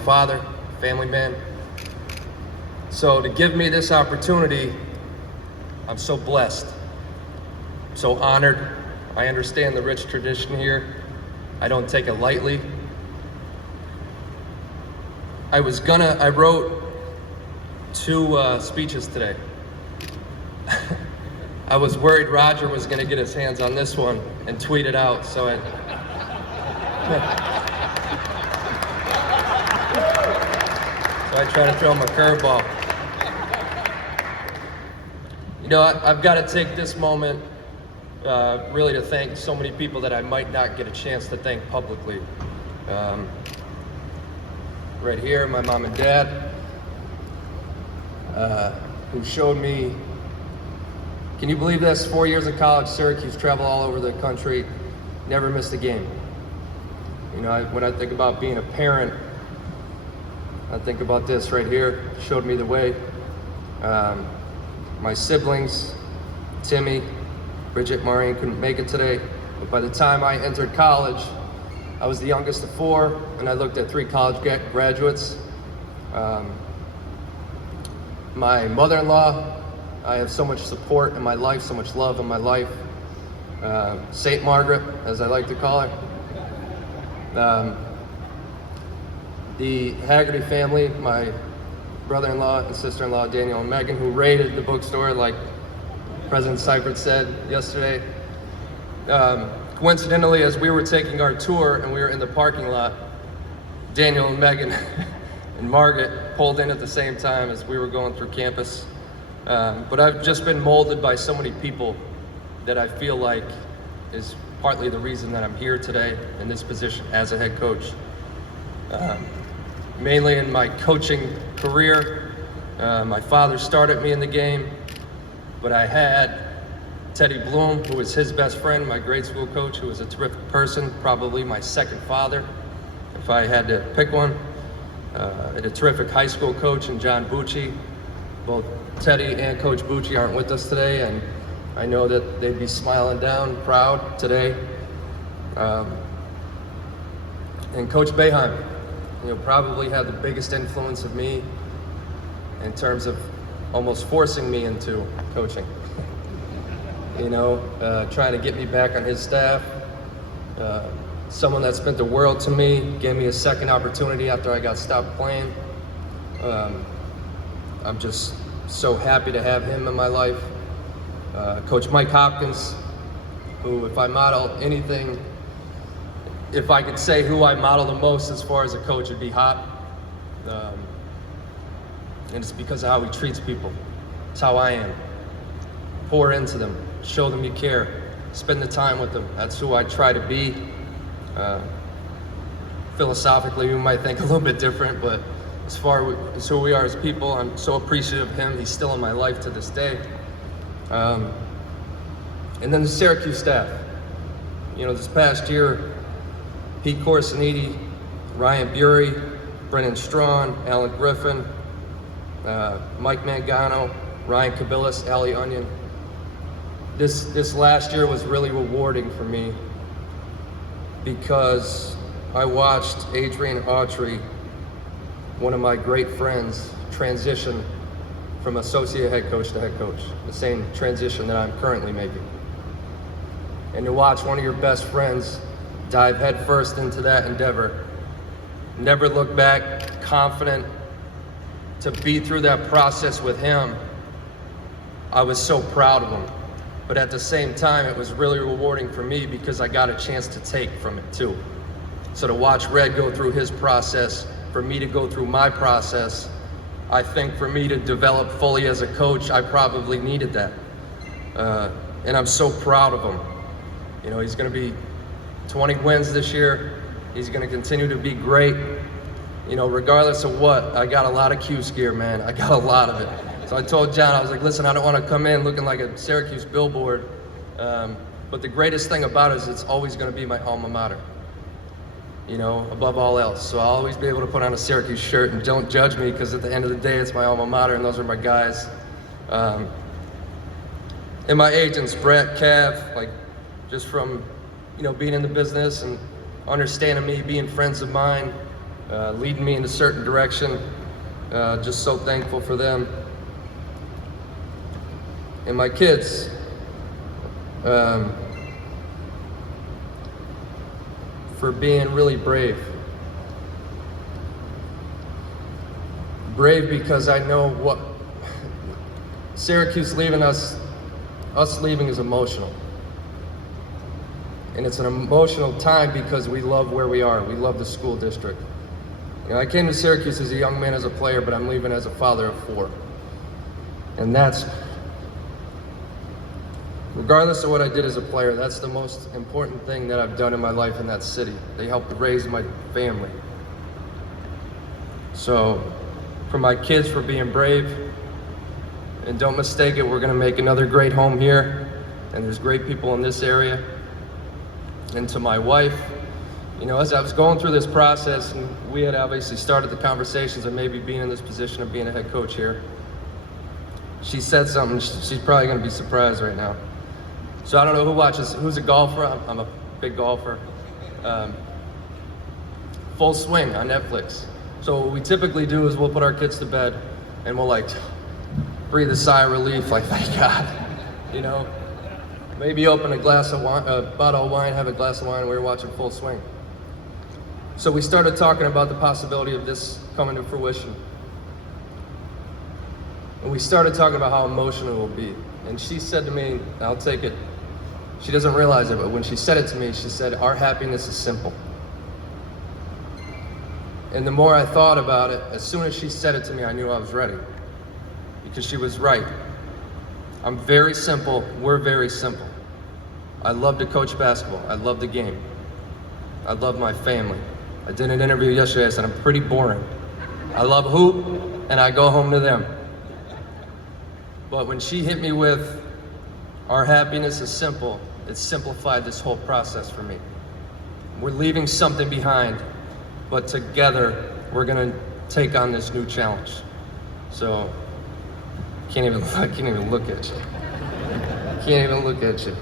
father, family man. So to give me this opportunity, I'm so blessed, so honored. I understand the rich tradition here. I don't take it lightly. I wrote two speeches today. I was worried Roger was gonna get his hands on this one and tweet it out, so I try to throw him a curveball. You know, I've got to take this moment really to thank so many people that I might not get a chance to thank publicly. Right here, my mom and dad, who showed me, can you believe this? 4 years of college, Syracuse, travel all over the country, never missed a game. You know, when I think about being a parent, I think about this right here, showed me the way. My siblings, Timmy, Bridget, Maureen couldn't make it today, but by the time I entered college, I was the youngest of four, and I looked at 3 college graduates. My mother-in-law, I have so much support in my life, so much love in my life. Saint Margaret, as I like to call her. The Haggerty family, my brother-in-law and sister-in-law, Daniel and Megan, who raided the bookstore like President Seifert said yesterday. Coincidentally, as we were taking our tour and we were in the parking lot, Daniel and Megan and Margaret pulled in at the same time as we were going through campus. But I've just been molded by so many people that I feel like is partly the reason that I'm here today in this position as a head coach. Mainly in my coaching career, my father started me in the game, but I had Teddy Bloom, who was his best friend, my grade school coach, who was a terrific person, probably my second father, if I had to pick one. And a terrific high school coach in John Bucci. Both Teddy and Coach Bucci aren't with us today, and I know that they'd be smiling down, proud today. And Coach Boeheim, you know, probably had the biggest influence of me in terms of almost forcing me into coaching. You know, trying to get me back on his staff. Someone that spent the world to me, gave me a second opportunity after I got stopped playing. I'm just so happy to have him in my life. Coach Mike Hopkins, who, if I model anything, if I could say who I model the most as far as a coach, it'd be Hop. And it's because of how he treats people. It's how I am. Pour into them, show them you care, spend the time with them. That's who I try to be. Philosophically, we might think a little bit different, but as far as who we are as people, I'm so appreciative of him. He's still in my life to this day. And then the Syracuse staff. You know, this past year, Pete Corsiniti, Ryan Bury, Brennan Strawn, Alan Griffin, Mike Mangano, Ryan Kabilis, Ali Onion. This last year was really rewarding for me because I watched Adrian Autry, one of my great friends, transition from associate head coach to head coach, the same transition that I'm currently making. And to watch one of your best friends dive headfirst into that endeavor, never look back, confident, to be through that process with him, I was so proud of him. But at the same time, it was really rewarding for me because I got a chance to take from it too. So to watch Red go through his process, for me to go through my process, I think for me to develop fully as a coach, I probably needed that. And I'm so proud of him. You know, he's gonna be 20 wins this year. He's gonna continue to be great. You know, regardless of what, I got a lot of Q's gear, man. I got a lot of it. So I told John, I was like, listen, I don't wanna come in looking like a Syracuse billboard. But the greatest thing about it is it's always gonna be my alma mater, you know, above all else. So I'll always be able to put on a Syracuse shirt, and don't judge me, because at the end of the day, it's my alma mater, and those are my guys. And my agents, Brett, Cav, like, just from, you know, being in the business and understanding me, being friends of mine, leading me in a certain direction. Just so thankful for them. And my kids, for being really brave. Brave because I know what Syracuse leaving us leaving is emotional. And it's an emotional time because we love where we are. We love the school district. You know, I came to Syracuse as a young man, as a player, but I'm leaving as a father of 4. And that's, regardless of what I did as a player, that's the most important thing that I've done in my life in that city. They helped raise my family. So, for my kids, for being brave, and don't mistake it, we're gonna make another great home here, and there's great people in this area. And to my wife, you know, as I was going through this process, and we had obviously started the conversations of maybe being in this position of being a head coach here, she said something, she's probably gonna be surprised right now. So I don't know who's a golfer. I'm a big golfer. Full Swing on Netflix. So what we typically do is we'll put our kids to bed and we'll like breathe a sigh of relief, like thank God, you know. Maybe open a bottle of wine, have a glass of wine, and we were watching Full Swing. So we started talking about the possibility of this coming to fruition. And we started talking about how emotional it will be. And she said to me, I'll take it, she doesn't realize it, but when she said it to me, she said, our happiness is simple. And the more I thought about it, as soon as she said it to me, I knew I was ready. Because she was right. I'm very simple, we're very simple. I love to coach basketball, I love the game. I love my family. I did an interview yesterday, I said I'm pretty boring. I love hoop, and I go home to them. But when she hit me with, our happiness is simple, it simplified this whole process for me. We're leaving something behind, but together, we're gonna take on this new challenge. So, I can't even look at you. Can't even look at you.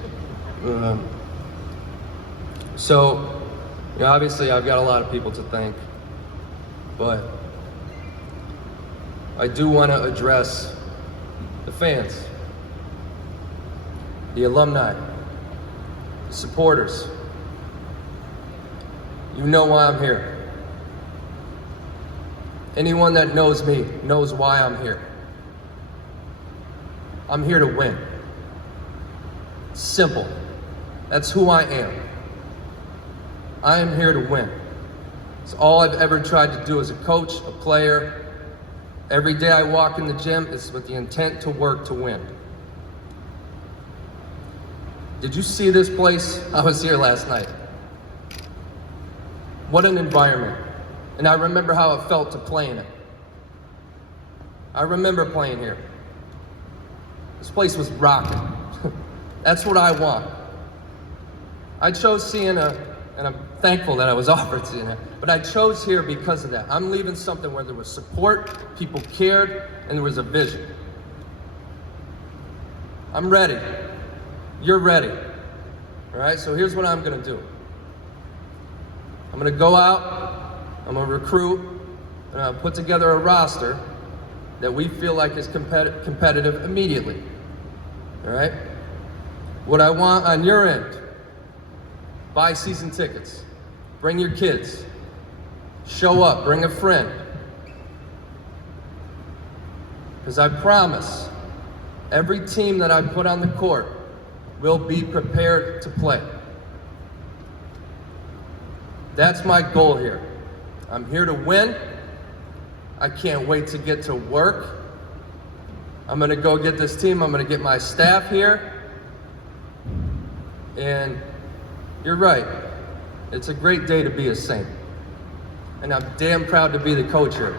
So, you know, obviously I've got a lot of people to thank, but I do want to address the fans, the alumni, the supporters. You know why I'm here. Anyone that knows me knows why I'm here. I'm here to win. Simple. That's who I am. I am here to win. It's all I've ever tried to do as a coach, a player. Every day I walk in the gym, it's with the intent to work to win. Did you see this place? I was here last night. What an environment. And I remember how it felt to play in it. I remember playing here. This place was rocking. That's what I want. I chose Siena, and I'm thankful that I was offered Siena, but I chose here because of that. I'm leaving something where there was support, people cared, and there was a vision. I'm ready. You're ready. All right, so here's what I'm gonna do. I'm gonna go out, I'm gonna recruit, and I'll put together a roster that we feel like is competitive immediately. All right? What I want on your end, buy season tickets, bring your kids, show up, bring a friend. Because I promise, every team that I put on the court will be prepared to play. That's my goal here. I'm here to win. I can't wait to get to work. I'm gonna go get this team, I'm gonna get my staff here. And you're right, it's a great day to be a Saint. And I'm damn proud to be the coach here.